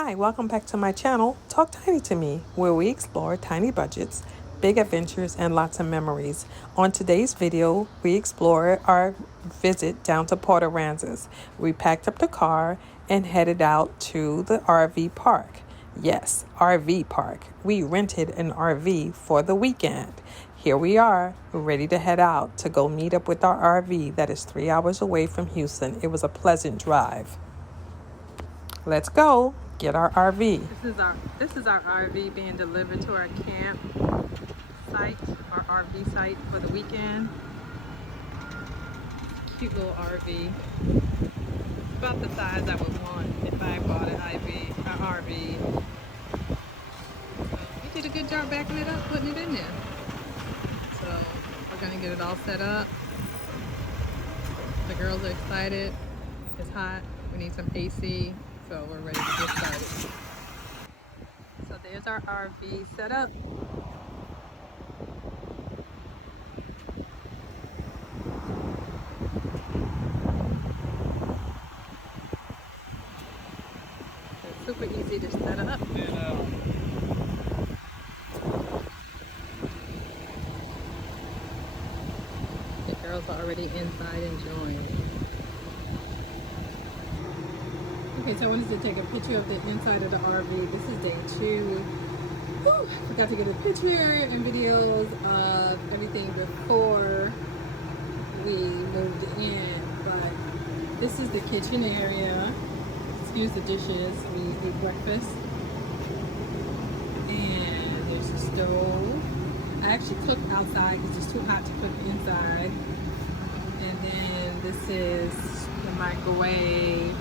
Hi, welcome back to my channel, Talk Tiny to Me, where we explore tiny budgets, big adventures, and lots of memories. On today's video, we explore our visit down to Port Aransas. We packed up the car and headed out to the RV park. Yes, RV park. We rented an RV for the weekend. Here we are, ready to head out to go meet up with our RV that is 3 hours away from Houston. It was a pleasant drive. Let's go get our RV. This is our RV being delivered to our camp site, our RV site for the weekend. Cute little RV. About the size I would want if I bought an RV. So we did a good job backing it up, putting it in there. So we're gonna get it all set up. The girls are excited. It's hot. We need some AC. So we're ready to get started. So there's our RV set up. It's super easy to set up. The girls are already inside enjoying. Okay, so I wanted to take a picture of the inside of the RV. This is day 2. Whew, forgot to get a picture and videos of everything before we moved in. But this is the kitchen area. Excuse the dishes. We eat breakfast. And there's a stove. I actually cook outside because it's too hot to cook inside. And then this is the microwave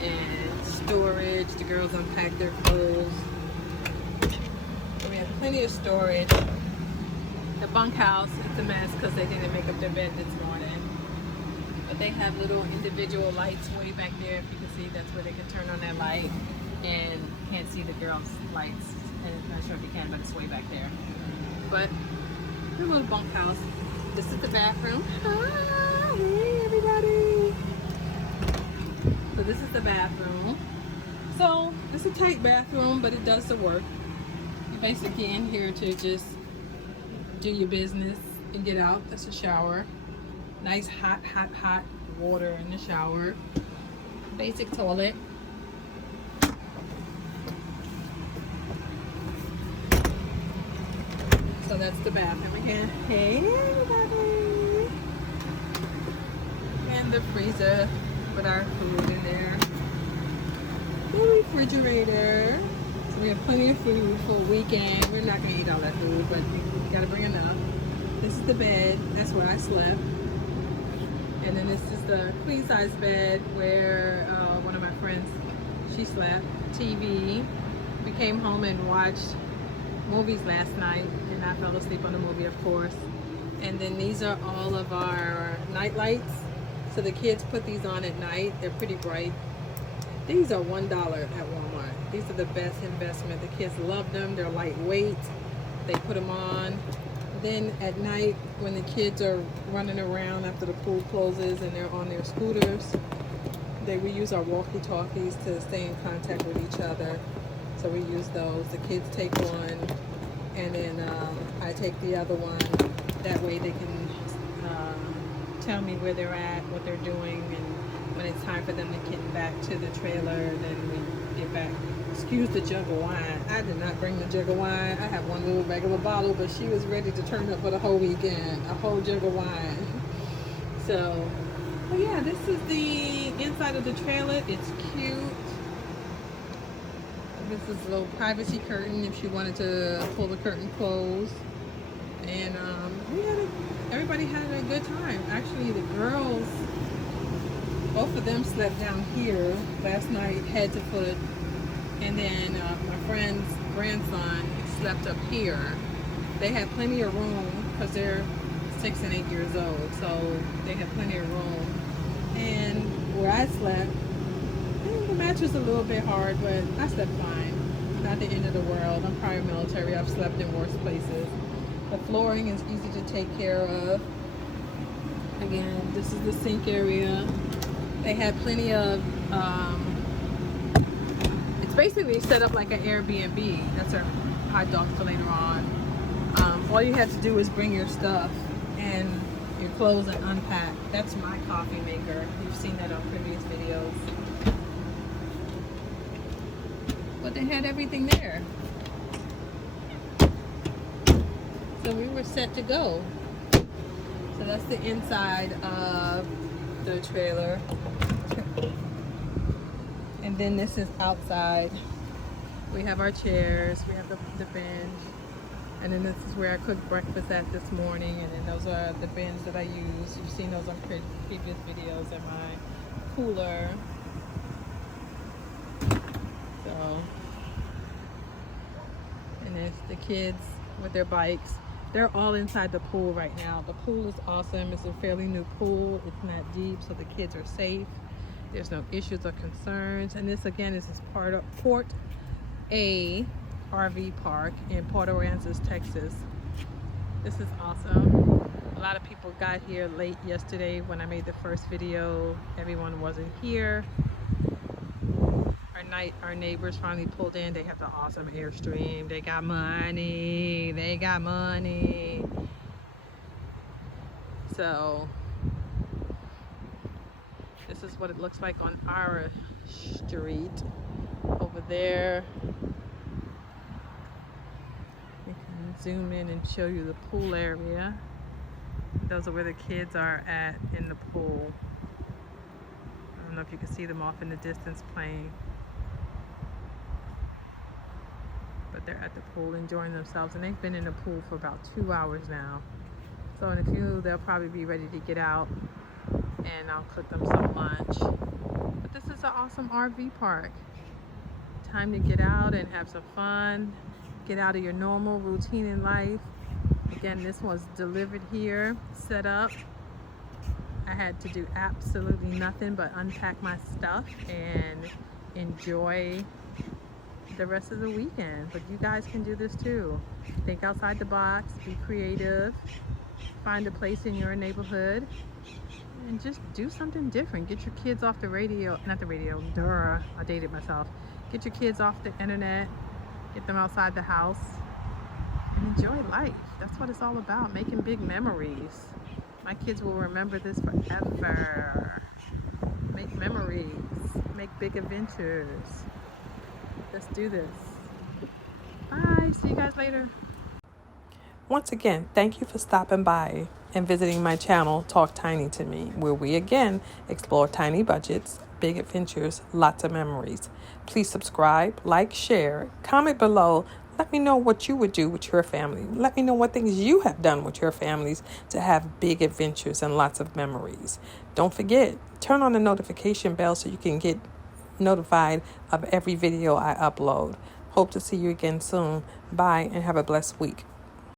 and storage. The girls unpack their clothes. We have plenty of storage. The bunkhouse, it's a mess because they didn't make up their bed this morning. But they have little individual lights way back there. If you can see, that's where they can turn on their light. And you can't see the girls' lights. And I'm not sure if you can, but it's way back there. But the little bunkhouse. This is the bathroom. Hi, hey everybody. So this is the bathroom. So it's a tight bathroom, but it does the work. You're basically in here to just do your business and get out. That's a shower. Nice hot water in the shower. Basic toilet. So that's the bathroom again. Hey everybody. And the freezer with our food in there. The refrigerator. So we have plenty of food for a weekend. We're not gonna eat all that food, but we gotta bring enough. This is the bed. That's where I slept. And then this is the queen size bed where one of my friends, she slept. TV. We came home and watched movies last night, and I fell asleep on the movie, of course. And then these are all of our night lights. So the kids put these on at night. They're pretty bright. These are $1 at Walmart. These are the best investment. The kids love them. They're lightweight. They put them on. Then at night, when the kids are running around after the pool closes and they're on their scooters, we use our walkie-talkies to stay in contact with each other. So we use those. The kids take one, and then I take the other one. That way they can tell me where they're at, what they're doing, and when it's time for them to get back to the trailer, then we get back. Excuse the jug of wine. I did not bring the jug of wine. I have one little regular bottle, but she was ready to turn up for the whole weekend. A whole jug of wine. So, but yeah, this is the inside of the trailer. It's cute. This is a little privacy curtain if she wanted to pull the curtain closed. And everybody had a good time. Actually, the girls, both of them slept down here last night, head to foot. And then my friend's grandson slept up here. They had plenty of room because they're 6 and 8 years old. So they had plenty of room. And where I slept, the mattress was a little bit hard, but I slept fine. Not the end of the world. I'm prior military. I've slept in worse places. The flooring is easy to take care of. Again, this is the sink area. They had plenty of, it's basically set up like an Airbnb. That's our hot dog for later on. All you have to do is bring your stuff and your clothes and unpack. That's my coffee maker. You've seen that on previous videos. But they had everything there. So we were set to go. So that's the inside of the trailer. And then this is outside. We have our chairs, we have the bench. And then this is where I cooked breakfast at this morning. And then those are the bins that I use. You've seen those on previous videos, and my cooler. So, and there's the kids with their bikes. They're all inside the pool right now. The pool is awesome. It's a fairly new pool. It's not deep, so the kids are safe. There's no issues or concerns. And this again is part of Port A RV Park in Port Aransas, Texas. This is awesome. A lot of people got here late yesterday when I made the first video. Everyone wasn't here. Our neighbors finally pulled in. They have the awesome Airstream. They got money. They got money. So this is what it looks like on our street. Over there, we can zoom in and show you the pool area. Those are where the kids are at in the pool. I don't know if you can see them off in the distance playing. But they're at the pool enjoying themselves, and they've been in the pool for about 2 hours now. So in a few, they'll probably be ready to get out, and I'll cook them some lunch. But this is an awesome RV park. Time to get out and have some fun. Get out of your normal routine in life. Again, this was delivered here, set up. I had to do absolutely nothing but unpack my stuff and enjoy the rest of the weekend. But you guys can do this too. Think outside the box, be creative, find a place in your neighborhood, and just do something different. Get your kids off the radio, not the radio, duh, I dated myself. Get your kids off the internet, get them outside the house, and enjoy life. That's what it's all about, making big memories. My kids will remember this forever. Make memories, make big adventures. Let's do this. Bye, see you guys later. Once again, thank you for stopping by and visiting my channel, Talk Tiny to Me, where we again explore tiny budgets, big adventures, lots of memories. Please subscribe, like, share, comment below. Let me know what you would do with your family. Let me know what things you have done with your families to have big adventures and lots of memories. Don't forget, turn on the notification bell so you can get notified of every video I upload. Hope to see you again soon. Bye, and have a blessed week.